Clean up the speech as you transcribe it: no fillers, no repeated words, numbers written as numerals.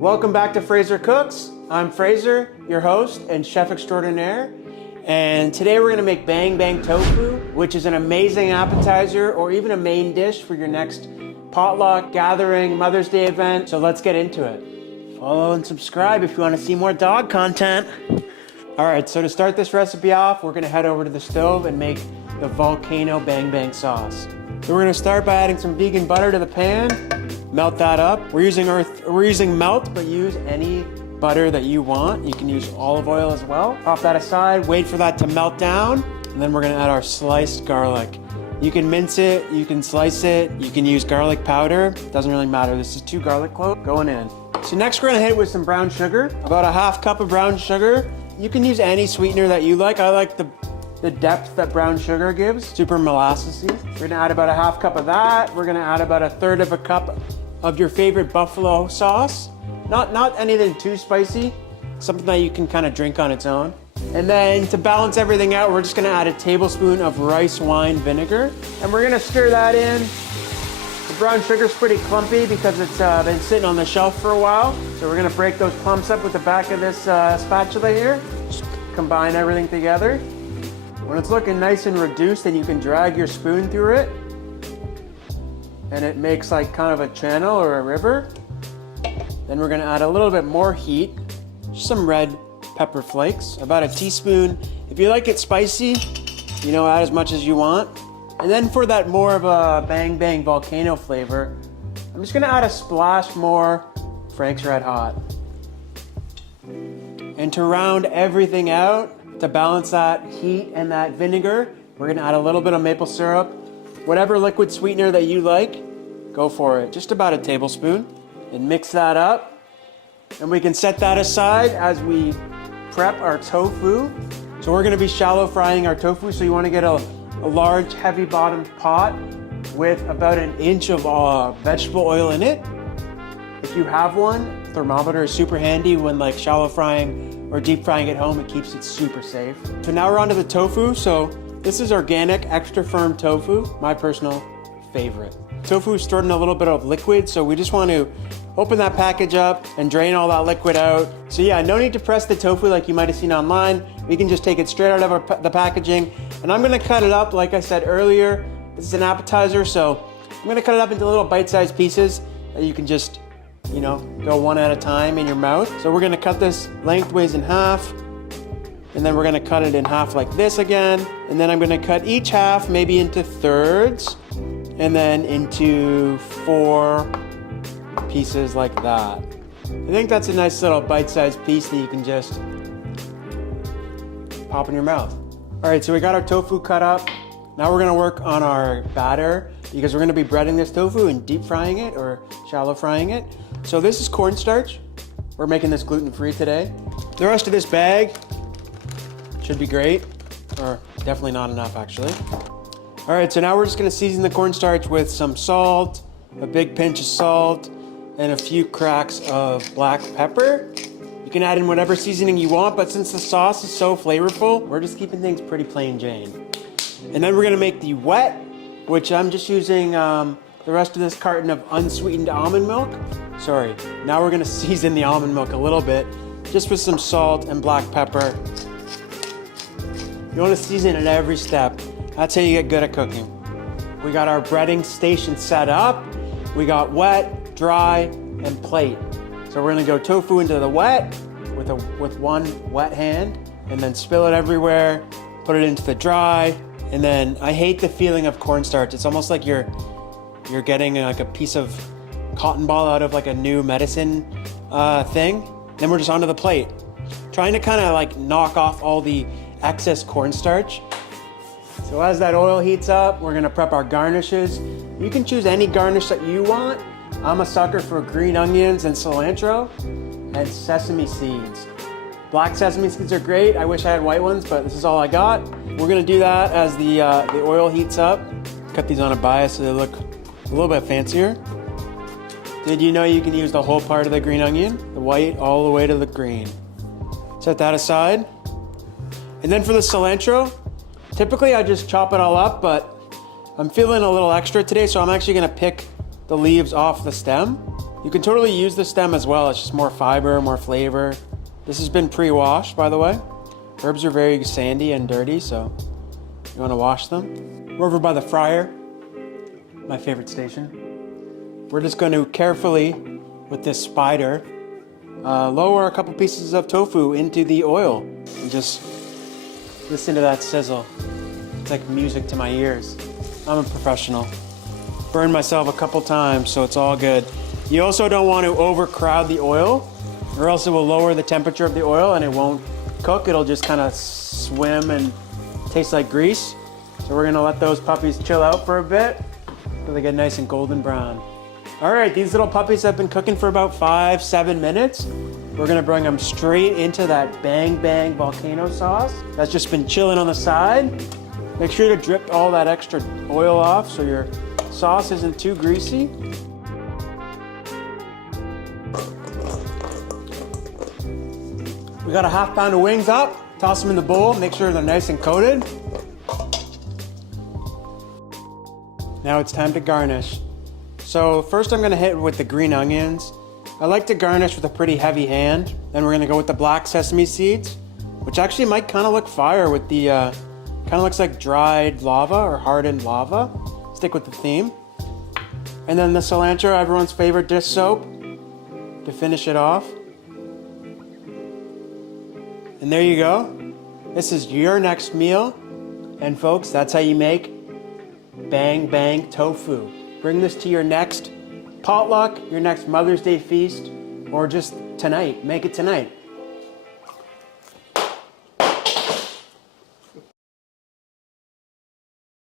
Welcome back to Fraser Cooks. I'm Fraser, your host and chef extraordinaire. And today we're gonna make bang bang tofu, which is an amazing appetizer or even a main dish for your next potluck, gathering, Mother's Day event. So let's get into it. Follow and subscribe if you wanna see more dog content. All right, so to start this recipe off, we're gonna head over to the stove and make the volcano bang bang sauce. So we're gonna start by adding some vegan butter to the pan, melt that up. We're using melt, but use any butter that you want. You can use olive oil as well. Pop that aside, wait for that to melt down, and then we're gonna add our sliced garlic. You can mince it, you can slice it, you can use garlic powder. Doesn't really matter. This is 2 garlic cloves going in. So next we're gonna hit it with some brown sugar, about a half cup of brown sugar. You can use any sweetener that you like. I like the depth that brown sugar gives, super molassesy. We're gonna add about a half cup of that. We're gonna add about 1/3 of a cup of your favorite buffalo sauce. Not anything too spicy, something that you can kind of drink on its own. And then to balance everything out, we're just gonna add a tablespoon of rice wine vinegar. And we're gonna stir that in. The brown sugar's pretty clumpy because it's been sitting on the shelf for a while. So we're gonna break those clumps up with the back of this spatula here. Just combine everything together. When it's looking nice and reduced, then you can drag your spoon through it and it makes like kind of a channel or a river. Then we're gonna add a little bit more heat, just some red pepper flakes, about a teaspoon. If you like it spicy, add as much as you want. And then for that more of a bang bang volcano flavor, I'm just gonna add a splash more Frank's Red Hot. And to round everything out, to balance that heat and that vinegar, we're gonna add a little bit of maple syrup. Whatever liquid sweetener that you like, go for it. Just about a tablespoon. And mix that up. And we can set that aside as we prep our tofu. So we're gonna be shallow frying our tofu, so you wanna get a large, heavy bottomed pot with about 1 inch of vegetable oil in it. If you have one, thermometer is super handy when like shallow frying or deep frying at home. It keeps it super safe. So now we're onto the tofu. So this is organic, extra firm tofu, my personal favorite. Tofu is stored in a little bit of liquid, so we just want to open that package up and drain all that liquid out. So yeah, no need to press the tofu like you might have seen online. We can just take it straight out of the packaging. And I'm gonna cut it up, like I said earlier. This is an appetizer, so I'm gonna cut it up into little bite-sized pieces that you can just go one at a time in your mouth. So we're gonna cut this lengthways in half, and then we're gonna cut it in half like this again. And then I'm gonna cut each half maybe into thirds, and then into 4 pieces like that. I think that's a nice little bite-sized piece that you can just pop in your mouth. All right, so we got our tofu cut up. Now we're gonna work on our batter because we're gonna be breading this tofu and deep frying it or shallow frying it. So this is cornstarch. We're making this gluten-free today. The rest of this bag should be great, or definitely not enough actually. All right, so now we're just gonna season the cornstarch with some salt, a big pinch of salt, and a few cracks of black pepper. You can add in whatever seasoning you want, but since the sauce is so flavorful, we're just keeping things pretty plain Jane. And then we're gonna make the wet, which I'm just using the rest of this carton of unsweetened almond milk. Sorry, now we're gonna season the almond milk a little bit, just with some salt and black pepper. You wanna season at every step. That's how you get good at cooking. We got our breading station set up. We got wet, dry, and plate. So we're gonna go tofu into the wet with one wet hand, and then spill it everywhere, put it into the dry, and then I hate the feeling of cornstarch. It's almost like you're getting like a piece of cotton ball out of like a new medicine thing. Then we're just onto the plate. Trying to kind of like knock off all the excess cornstarch. So as that oil heats up, we're gonna prep our garnishes. You can choose any garnish that you want. I'm a sucker for green onions and cilantro and sesame seeds. Black sesame seeds are great. I wish I had white ones, but this is all I got. We're gonna do that as the oil heats up. Cut these on a bias so they look a little bit fancier. Did you know you can use the whole part of the green onion, the white all the way to the green? Set that aside. And then for the cilantro, typically I just chop it all up, but I'm feeling a little extra today, so I'm actually gonna pick the leaves off the stem. You can totally use the stem as well. It's just more fiber, more flavor. This has been pre-washed, by the way. Herbs are very sandy and dirty, so you want to wash them. We're over by the fryer, my favorite station. We're just going to carefully, with this spider, lower a couple pieces of tofu into the oil and just listen to that sizzle. It's like music to my ears. I'm a professional. Burned myself a couple times, so it's all good. You also don't want to overcrowd the oil, or else it will lower the temperature of the oil and it won't cook. It'll just kind of swim and taste like grease. So we're gonna let those puppies chill out for a bit until they get nice and golden brown. All right, these little puppies have been cooking for about 5-7 minutes. We're gonna bring them straight into that Bang Bang volcano sauce that's just been chilling on the side. Make sure to drip all that extra oil off so your sauce isn't too greasy. We got a ½ pound of wings up. Toss them in the bowl, make sure they're nice and coated. Now it's time to garnish. So first I'm gonna hit with the green onions. I like to garnish with a pretty heavy hand. Then we're gonna go with the black sesame seeds, which actually might kind of look fire with the, kind of looks like dried lava or hardened lava. Stick with the theme. And then the cilantro, everyone's favorite dish soap, to finish it off. And there you go. This is your next meal. And folks, that's how you make Bang Bang Tofu. Bring this to your next potluck, your next Mother's Day feast, or just tonight. Make it tonight.